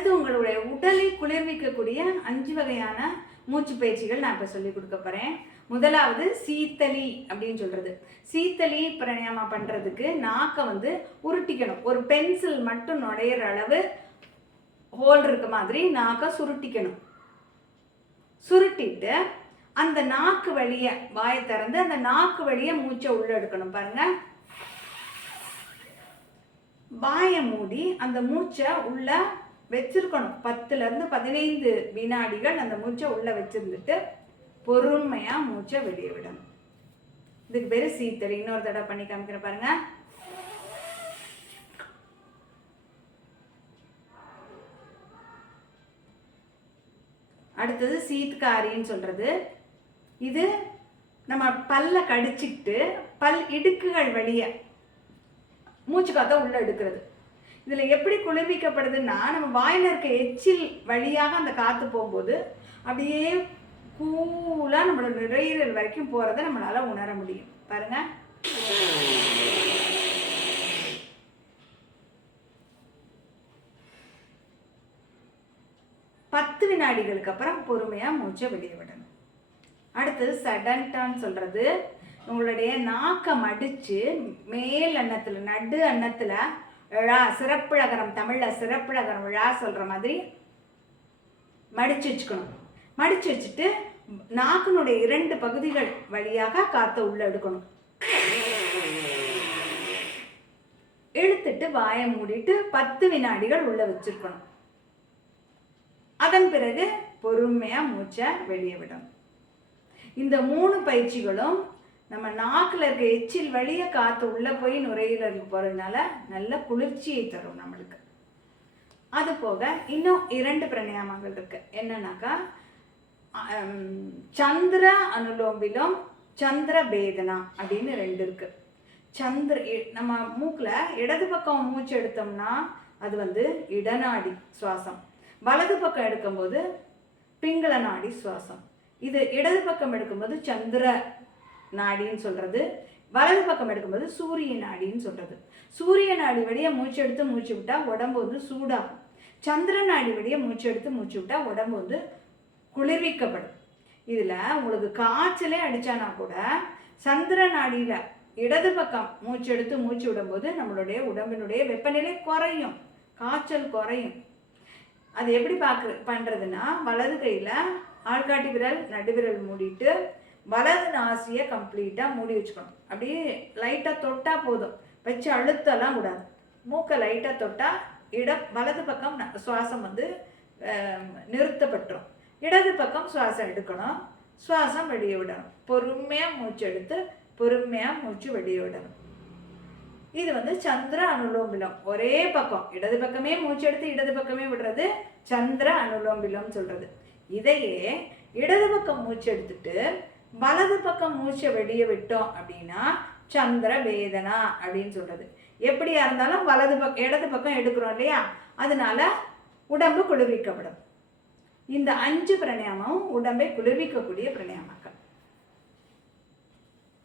அடுத்து உங்களுடைய உடலை குளிர்விக்கக்கூடிய 5 வகையான மூச்சு பயிற்சிகள் நான் இப்போ சொல்லி கொடுக்க போகிறேன். முதலாவது சீத்தளி அப்படின்னு சொல்கிறது. சீத்தளி பிராணாயாமா பண்ணுறதுக்கு நாக்கை வந்து உருட்டிக்கணும். ஒரு பென்சில் மட்டும் நுழையிற அளவு ஹோல் இருக்க மாதிரி நாக்கை சுருட்டிக்கணும். சுருட்டிட்டு அந்த நாக்கு வழியை வாயை திறந்து அந்த நாக்கு வழியை மூச்சை உள்ள எடுக்கணும். பாருங்க, வாயை மூடி அந்த மூச்சை உள்ள வச்சிருக்கணும். 10லேருந்து 15 வினாடிகள் அந்த மூச்சை உள்ள வச்சிருந்துட்டு பொறுமையா மூச்சை வெளியே விடணும். இதுக்கு பேரு சீத்தளி. இன்னொரு தடவை பண்ணி காமிக்கிறேன் பாருங்க. அடுத்தது சீத்காரின்னு சொல்றது. இது நம்ம பல்ல கடிச்சிட்டு பல் இடுக்குகள் வழிய மூச்சு காத்த உள்ள எடுக்கிறது. இதுல எப்படி குளிர்விக்கப்படுதுன்னா, நம்ம வாயில இருக்க எச்சில் வழியாக அந்த காத்து போகும்போது அப்படியே கூலா நம்மளோட நுரையீரல் வரைக்கும் போறதை நம்மளால உணர முடியும். பாருங்க, பத்து வினாடிகளுக்கு அப்புறம் பொறுமையா மூச்சை வெளியே விடணும். அடுத்தது சடன்டான்னு சொல்றது. உங்களுடைய நாக்கை மடிச்சு மேல் அன்னத்துல நடு அன்னத்துல ழா, சிறப்புழகரம், தமிழ்ல சிறப்புழகரம் ழா சொல்ற மாதிரி மடிச்சு வச்சுக்கணும். மடிச்சு வச்சுட்டு நாக்கினுடைய 2 பகுதிகள் வழியாக காற்றை உள்ள எடுக்கணும். இழுத்துட்டு வாயை மூடிட்டு 10 வினாடிகள் உள்ள வச்சிருக்கணும். அதன் பிறகு பொறுமையா மூச்சை வெளியே விடணும். இந்த 3 பயிற்சிகளும் நம்ம நாக்கில் இருக்க எச்சில் வழிய காற்று உள்ளே போய் நுரையீரலுக்கு போகிறதுனால நல்ல குளிர்ச்சியை தரும் நம்மளுக்கு. அது போக இன்னும் 2 பிராணாயாமங்கள் இருக்கு. என்னன்னாக்கா சந்திர அனுலோம்பிலம், சந்திர பேதனா அப்படின்னு 2 இருக்கு. நம்ம மூக்கில் இடது பக்கம் மூச்சு எடுத்தோம்னா அது வந்து இடநாடி சுவாசம். வலது பக்கம் எடுக்கும்போது பிங்கள நாடி சுவாசம். இது இடது பக்கம் எடுக்கும்போது சந்திர நாடின்னு சொல்றது, வலது பக்கம் எடுக்கும்போது சூரிய நாடின்னு சொல்றது. சூரிய நாடி வழியா மூச்சு எடுத்து மூச்சு விட்டா உடம்பு வந்து சூடாகும். சந்திர நாடி வழியா மூச்சு எடுத்து மூச்சு விட்டா உடம்பு வந்து குளிர்விக்கப்படும். இதுல உங்களுக்கு காய்ச்சலே அடிச்சானா கூட சந்திர நாடியில இடது பக்கம் மூச்சு எடுத்து மூச்சு விடும்போது நம்மளுடைய உடம்பினுடைய வெப்பநிலை குறையும், காய்ச்சல் குறையும். அது எப்படி பண்றதுன்னா, வலது கையில ஆள்காட்டி விரல் நடுவிரல் மூடிட்டு வலது நாசியை கம்ப்ளீட்டாக மூடி வச்சுக்கணும். அப்படியே லைட்டாக தொட்டால் போதும், வச்சு அழுத்தலாம் கூடாது. மூக்கை லைட்டாக தொட்டால் வலது பக்கம் சுவாசம் வந்து நிறுத்தப்பட்டுரும். இடது பக்கம் சுவாசம் எடுக்கணும், சுவாசம் வெளியே விடணும். பொறுமையாக மூச்சு எடுத்து பொறுமையாக மூச்சு வெளியே விடணும். இது வந்து சந்திர அனுலோம்பிலம். ஒரே பக்கம் இடது பக்கமே மூச்சு எடுத்து இடது பக்கமே விடுறது சந்திர அனுலோம்பிலம் சொல்றது. இதையே இடது பக்கம் மூச்சு எடுத்துட்டு வலது பக்கம் மூச்சை வெளியே விட்டோம் அப்படின்னா சந்திர வேதனா அப்படின்னு சொல்றது. எப்படியா இருந்தாலும் இடது பக்கம் எடுக்கிறோம் இல்லையா, அதனால உடம்பு குளிர்விக்கப்படும். இந்த 5 பிராணாயாமம் உடம்பை குளிர்விக்கக்கூடிய பிராணாயாமம்.